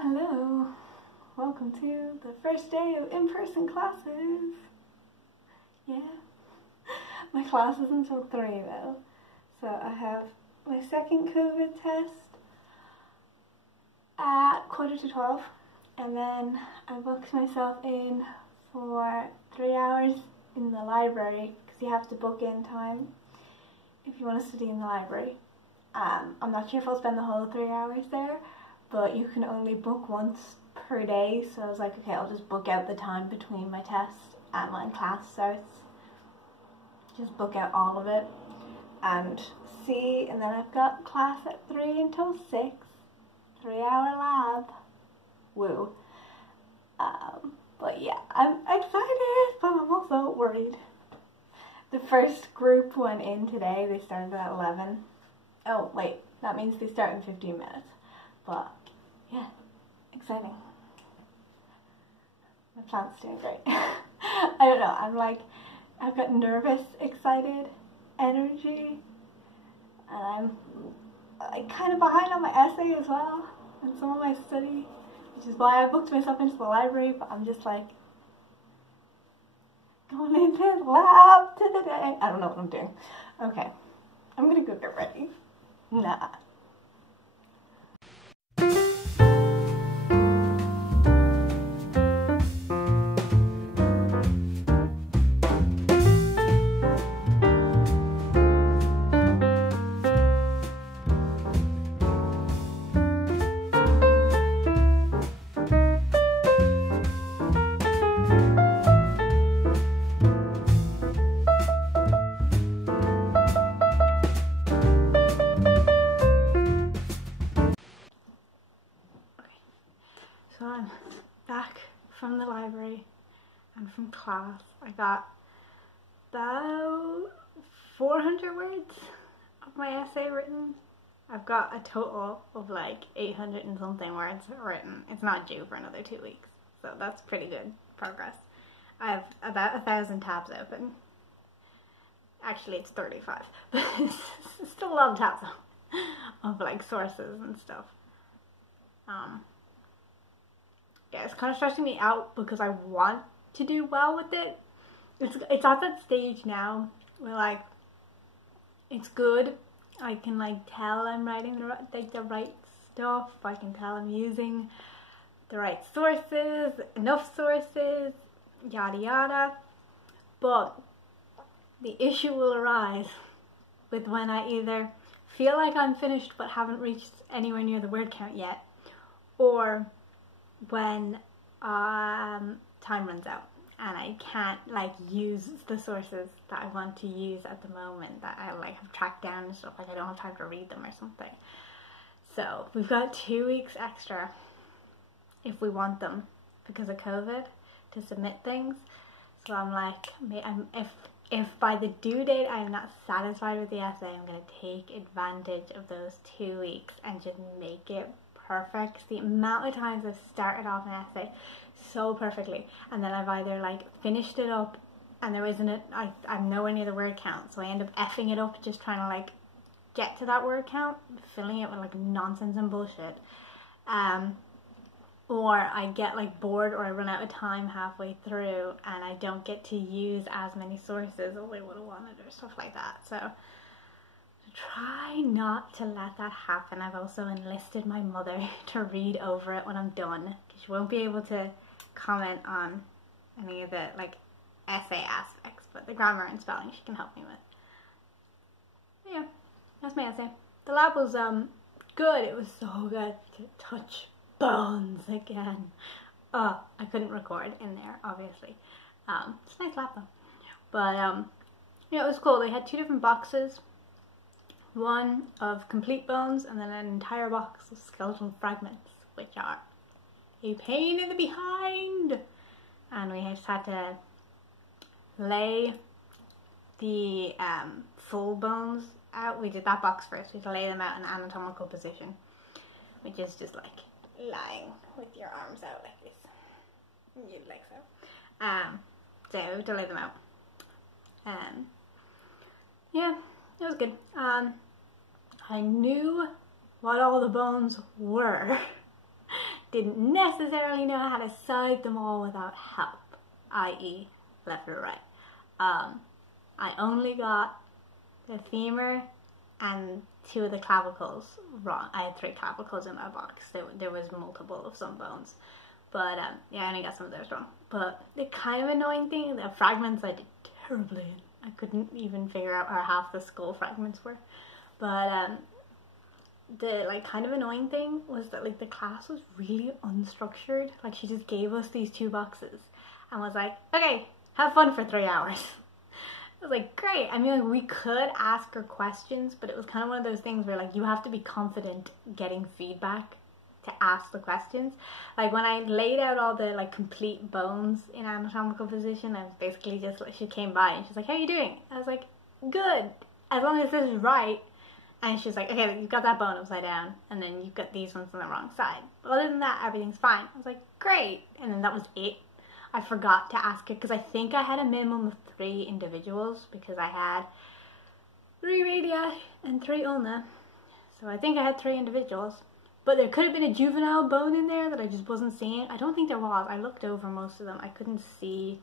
Hello. Welcome to the first day of in-person classes. Yeah. My class is until 3 though. So I have my second COVID test at 11:45, and then I booked myself in for 3 hours in the library because you have to book in time if you want to study in the library. I'm not sure if I'll spend the whole 3 hours there, but you can only book once per day, so I was like, okay, I'll just book out the time between my test and when class starts. Just book out all of it and see, and then I've got class at 3 until 6, 3-hour lab. Woo. But yeah, I'm excited, but I'm also worried. The first group went in today, they started at 11. Oh wait, that means they start in 15 minutes. But yeah, exciting. My plant's doing great. I don't know, I've got nervous, excited energy, and I'm kind of behind on my essay as well, and some of my study, which is why I booked myself into the library, but I'm just like, going into the lab today. I don't know what I'm doing. Okay, I'm gonna go get ready. Nah. So I'm back from the library and from class. I got about 400 words of my essay written. I've got a total of like 800 and something words written. It's not due for another 2 weeks, so that's pretty good progress. I have about 1,000 tabs open. Actually, it's 35, but it's still a lot of tabs of like sources and stuff. Yeah, it's kind of stressing me out because I want to do well with it. It's at that stage now where like it's good. I can like tell I'm writing the right stuff. I can tell I'm using the right sources, enough sources, yada yada. But the issue will arise with when I either feel like I'm finished but haven't reached anywhere near the word count yet, or when time runs out and I can't like use the sources that I want to use at the moment that I like have tracked down and stuff, like I don't have time to read them or something. So we've got 2 weeks extra if we want them because of COVID to submit things. So I'm like, if by the due date I am not satisfied with the essay, I'm going to take advantage of those 2 weeks and just make it perfect. The amount of times I've started off an essay so perfectly and then I've either like finished it up and there isn't I'm nowhere near the word count, so I end up effing it up just trying to like get to that word count, filling it with like nonsense and bullshit, or I get like bored or I run out of time halfway through and I don't get to use as many sources as I would have wanted or stuff like that. So try not to let that happen. I've also enlisted my mother to read over it when I'm done, because she won't be able to comment on any of the like essay aspects, but the grammar and spelling she can help me with. But yeah, that's my essay. The lab was good. It was so good to touch bones again. I couldn't record in there, obviously. It's a nice lab though. But yeah, it was cool. They had 2 different boxes. One of complete bones and then an entire box of skeletal fragments, which are a pain in the behind. And we just had to lay the full bones out. We did that box first. We had to lay them out in an anatomical position, which is just like lying with your arms out like this. You'd like so. So we had to lay them out. Yeah, it was good. I knew what all the bones were didn't necessarily know how to side them all without help, i.e. left or right. I only got the femur and 2 of the clavicles wrong. I had 3 clavicles in my box. There was multiple of some bones. But yeah, I only got some of those wrong. But the kind of annoying thing, the fragments I did terribly in. I couldn't even figure out where half the skull fragments were. But the like kind of annoying thing was that like the class was really unstructured. Like she just gave us these 2 boxes and was like, okay, have fun for 3 hours. I was like, great. I mean, like, we could ask her questions, but it was kind of one of those things where like you have to be confident getting feedback to ask the questions. Like when I laid out all the like complete bones in anatomical position, I was basically just like, she came by and she's like, how are you doing? I was like, good, as long as this is right. And she's like, okay, you've got that bone upside down, and then you've got these ones on the wrong side. But other than that, everything's fine. I was like, great. And then that was it. I forgot to ask her because I think I had a minimum of 3 individuals because I had 3 radii and 3 ulna. So I think I had 3 individuals. But there could have been a juvenile bone in there that I just wasn't seeing. I don't think there was. I looked over most of them. I couldn't see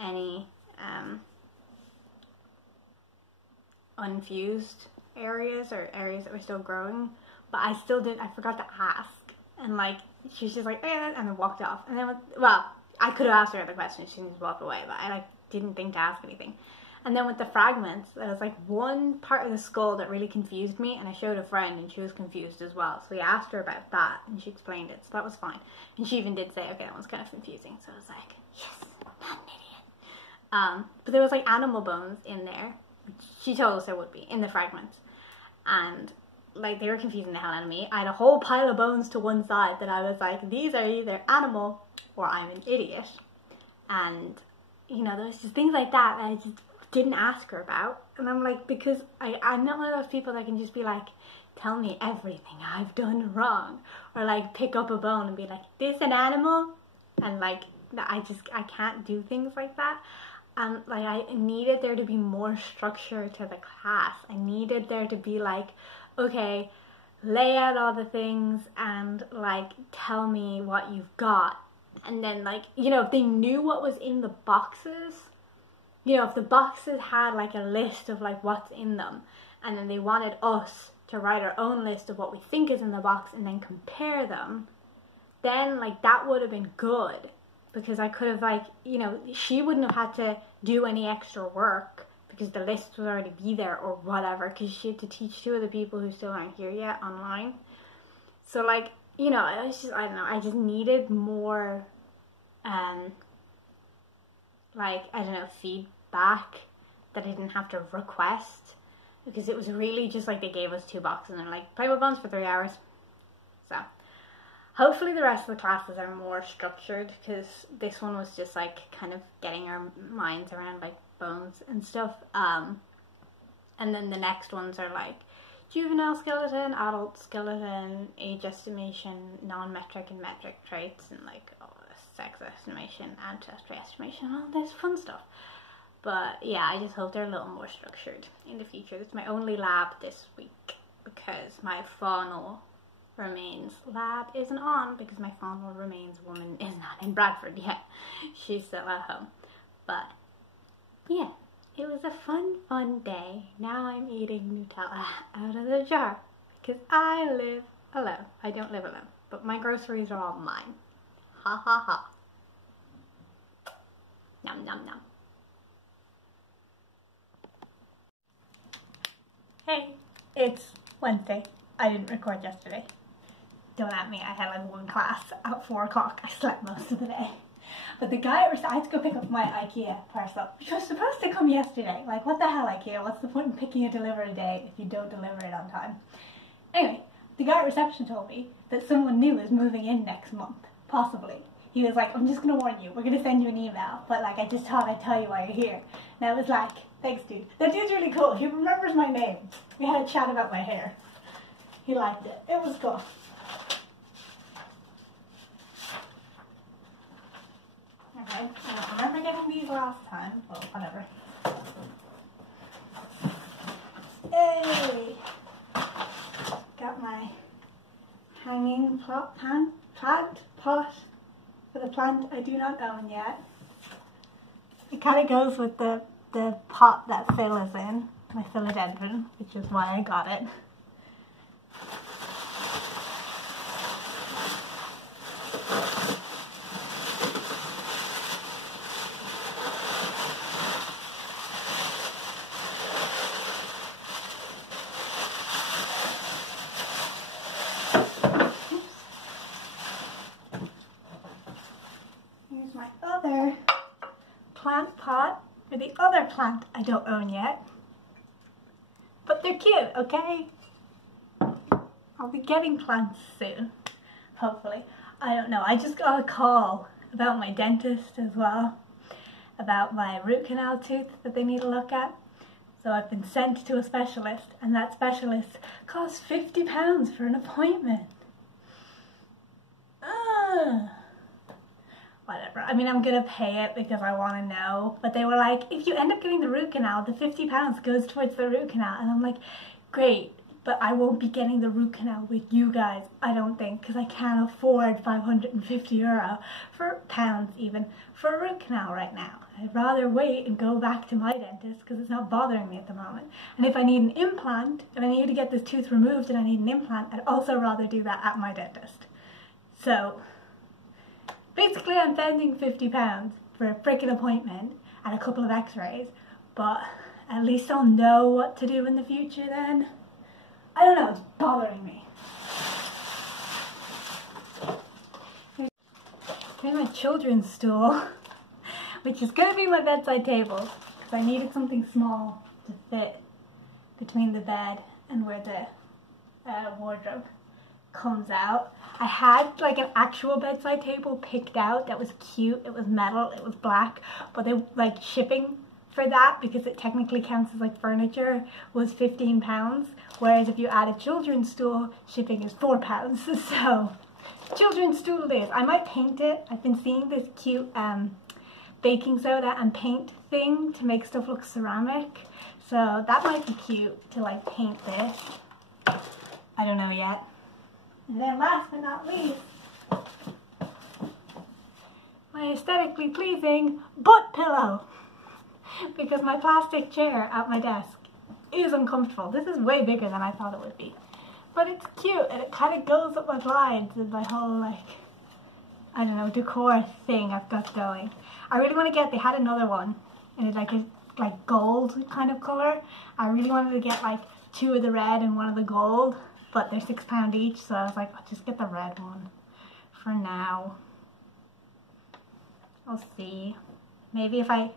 any unfused areas or areas that were still growing. But I still didn't. I forgot to ask. And like, she was just like, eh, and then walked off. And then, well, I could have asked her other questions. She just walked away. But I like didn't think to ask anything. And then with the fragments, there was like one part of the skull that really confused me, and I showed a friend and she was confused as well. So we asked her about that and she explained it, so that was fine. And she even did say, okay, that one's kind of confusing. So I was like, yes, not an idiot. But there was like animal bones in there. She told us there would be, in the fragments. And like they were confusing the hell out of me. I had a whole pile of bones to one side that I was like, these are either animal or I'm an idiot. And, you know, there was just things like that I just didn't ask her about. And I'm like, because I'm not one of those people that can just be like, tell me everything I've done wrong, or like pick up a bone and be like, this an animal? And like I can't do things like that. And like I needed there to be more structure to the class. I needed there to be like, okay, lay out all the things and like tell me what you've got. And then like, you know, if they knew what was in the boxes, you know, if the boxes had like a list of like what's in them, and then they wanted us to write our own list of what we think is in the box and then compare them, then like that would have been good, because I could have like, you know, she wouldn't have had to do any extra work because the list would already be there or whatever, because she had to teach 2 of the people who still aren't here yet online. So like, you know, it's just, I don't know, I just needed more like, I don't know, feedback that I didn't have to request, because it was really just like they gave us 2 boxes and they're like, play with bones for 3 hours. So hopefully the rest of the classes are more structured, because this one was just like kind of getting our minds around like bones and stuff. And then the next ones are like juvenile skeleton, adult skeleton, age estimation, non-metric and metric traits, and like sex estimation, ancestry estimation, all this fun stuff. But yeah, I just hope they're a little more structured in the future. It's my only lab this week because my faunal remains lab isn't on, because my faunal remains woman is not in Bradford yet. She's still at home. But yeah, it was a fun day. Now I'm eating Nutella out of the jar because I live alone. I don't live alone, but my groceries are all mine. Ha ha ha. Nom nom nom. Hey, it's Wednesday. I didn't record yesterday. Don't at me, I had like 1 class at 4 o'clock. I slept most of the day. But the guy I had to go pick up my IKEA parcel, which was supposed to come yesterday. Like, what the hell, IKEA? What's the point in picking a delivery date if you don't deliver it on time? Anyway, the guy at reception told me that someone new is moving in next month. Possibly. He was like, I'm just going to warn you, we're going to send you an email, but like, I just thought I'd tell you why you're here. And I was like, thanks dude. That dude's really cool. He remembers my name. We had a chat about my hair. He liked it. It was cool. Okay, I don't remember getting these last time. Well, whatever. Hey! Got my hanging plot pan plant pot for the plant I do not own yet. It kind of goes with the pot that Phil is in, my philodendron, which is why I got it. Here's my other plant pot for the other plant I don't own yet. But they're cute, okay? I'll be getting plants soon, hopefully. I don't know, I just got a call about my dentist as well, about my root canal tooth that they need to look at. So I've been sent to a specialist, and that specialist costs £50 for an appointment. Whatever. I mean, I'm gonna pay it because I want to know. But they were like, if you end up getting the root canal, the £50 goes towards the root canal. And I'm like, great, but I won't be getting the root canal with you guys, I don't think, because I can't afford €550 for pounds even for a root canal right now. I'd rather wait and go back to my dentist because it's not bothering me at the moment. And if I need an implant, and I need to get this tooth removed and I need an implant, I'd also rather do that at my dentist. So basically, I'm spending £50 for a freaking appointment and a couple of x-rays, but at least I'll know what to do in the future then. I don't know, it's bothering me. Here's my children's stool, which is going to be my bedside table, because I needed something small to fit between the bed and where the wardrobe comes out. I had like an actual bedside table picked out that was cute. It was metal, it was black, but they like shipping for that, because it technically counts as like furniture, was £15, whereas if you add a children's stool, shipping is £4. So children's stool it is. I might paint it. I've been seeing this cute baking soda and paint thing to make stuff look ceramic, so that might be cute to like paint this. I don't know yet. And then last but not least, my aesthetically pleasing butt pillow, because my plastic chair at my desk is uncomfortable. This is way bigger than I thought it would be, but it's cute and it kind of goes with my blinds and my whole like, I don't know, decor thing I've got going. I really want to get, they had another one and it's like a gold kind of color. I really wanted to get like 2 of the red and 1 of the gold, but they're £6 each, so I was like, I'll just get the red one for now. I'll see. Maybe if I,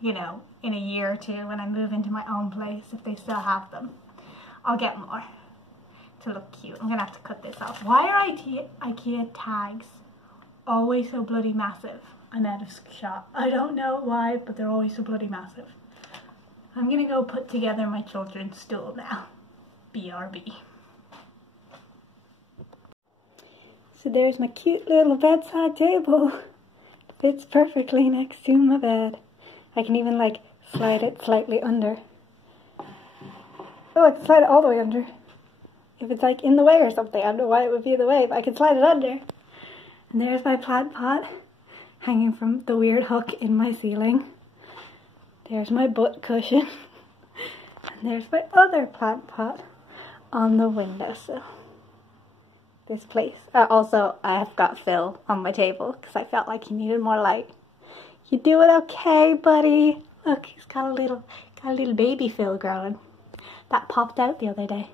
you know, in a year or 2 when I move into my own place, if they still have them, I'll get more to look cute. I'm gonna have to cut this off. Why are IKEA tags always so bloody massive? I'm out of shot. I don't know why, but they're always so bloody massive. I'm gonna go put together my children's stool now. BRB. So there's my cute little bedside table. Fits perfectly next to my bed. I can even like slide it slightly under. Oh, I can slide it all the way under. If it's like in the way or something, I don't know why it would be in the way, but I can slide it under. And there's my plant pot hanging from the weird hook in my ceiling. There's my butt cushion. And there's my other plant pot on the windowsill. This place. Also, I have got Phil on my table because I felt like he needed more light. You doing okay, buddy? Look, he's got a little baby Phil growing. That popped out the other day.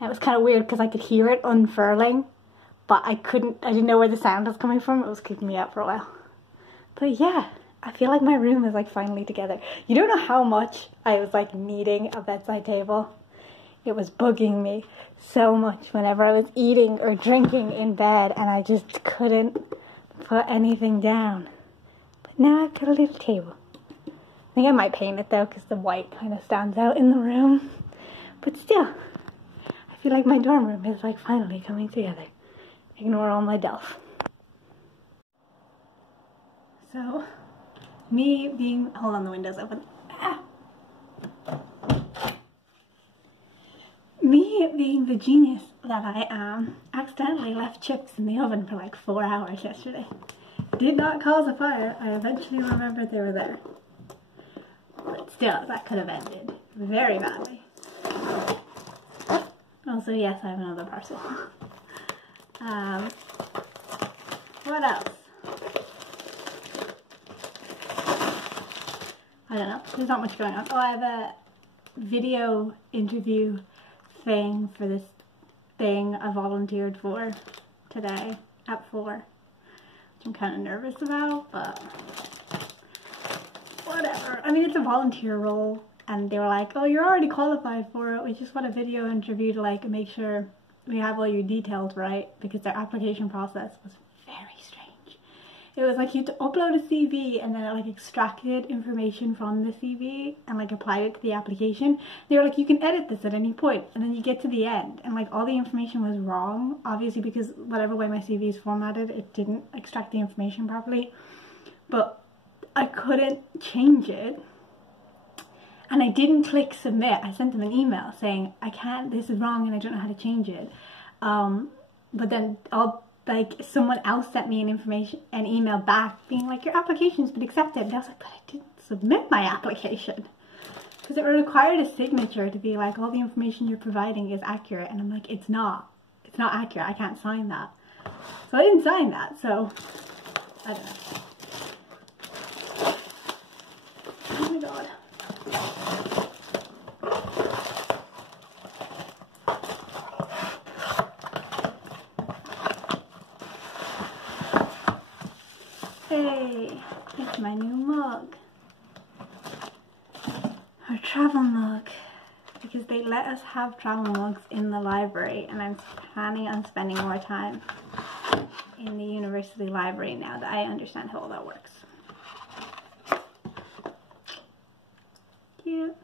And it was kind of weird because I could hear it unfurling, but I didn't know where the sound was coming from. It was keeping me out for a while. But yeah, I feel like my room is like finally together. You don't know how much I was like needing a bedside table. It was bugging me so much whenever I was eating or drinking in bed and I just couldn't put anything down. But now I've got a little table. I think I might paint it though because the white kind of stands out in the room. But still, I feel like my dorm room is like finally coming together. Ignore all my delf. So, me being, hold on, the window's open. Me me being the genius that I am, accidentally left chips in the oven for like 4 hours yesterday. Did not cause a fire. I eventually remembered they were there. But still, that could have ended very badly. Also, yes, I have another parcel. What else? I don't know. There's not much going on. Oh, I have a video interview thing for this thing I volunteered for today at 4, which I'm kind of nervous about, but whatever. I mean, it's a volunteer role, and they were like, oh, you're already qualified for it. We just want a video interview to like make sure we have all your details right, because their application process was very strange. It was like you had to upload a CV and then it like extracted information from the CV and like applied it to the application. They were like, you can edit this at any point, and then you get to the end and like all the information was wrong, obviously, because whatever way my CV is formatted, it didn't extract the information properly. But I couldn't change it. And I didn't click submit. I sent them an email saying, I can't, this is wrong and I don't know how to change it. But then someone else sent me an email back being like, your application's been accepted. And I was like, but I didn't submit my application. Because it required a signature to be like, all the information you're providing is accurate. And I'm like, it's not accurate. I can't sign that. So I didn't sign that. So, I don't know. Oh my god. Hey, it's my new mug. Our travel mug. Because they let us have travel mugs in the library, and I'm planning on spending more time in the university library now that I understand how all that works. Cute.